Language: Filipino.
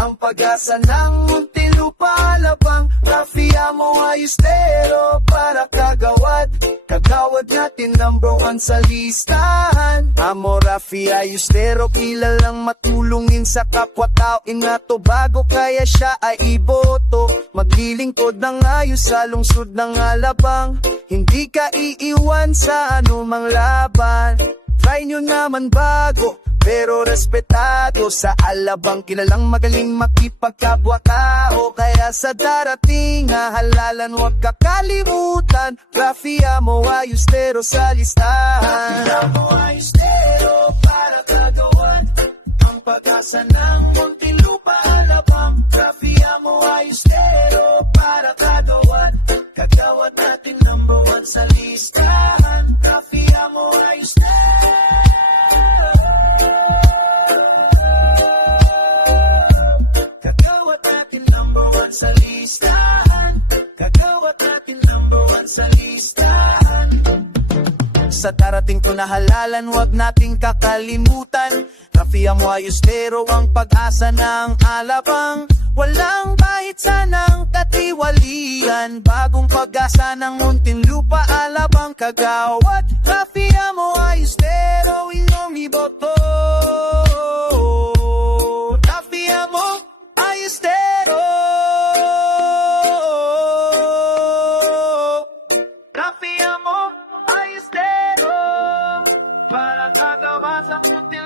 ang pag-asa ng Muntinlupa Alabang. Rafia mo ayustero para kagawad, kagawad natin #1 sa listahan. Amo Rafia ayustero, kilalang matulungin sa kapwa-tao. Inato bago kaya siya ay iboto, maglilingkod ng ayos sa lungsod ng Alabang. Hindi ka iiwan sa anumang laban. Try nyo naman bago, pero respetado. Sa Alabang kilalang magaling makipagkapwa-tao. Kaya sa darating na halalan, huwag kakalimutan, Rafia mo ayustero sa listahan. Rafia mo ayustero para kagawan, ang pag-asa ng Muntinlupa Alabang. Rafia mo ayustero para kagawan, kagawad natin #1 sa listahan. Rafia mo ayustero, kagawad natin #1 sa listahan. Kagawad natin #1 sa listahan. Sa darating ko na halalan, huwag nating kakalimutan, Rafia mo ayustero ang pag-asa ng Alabang. Walang bahit sanang katiwalian, bagong pag-asa ng Muntinlupa Alabang. Kagawad Rafia mo ayustero, inyong iboto. Rafia mo ayustero, Rafia mo ayustero para kagawa sa Muntinlupa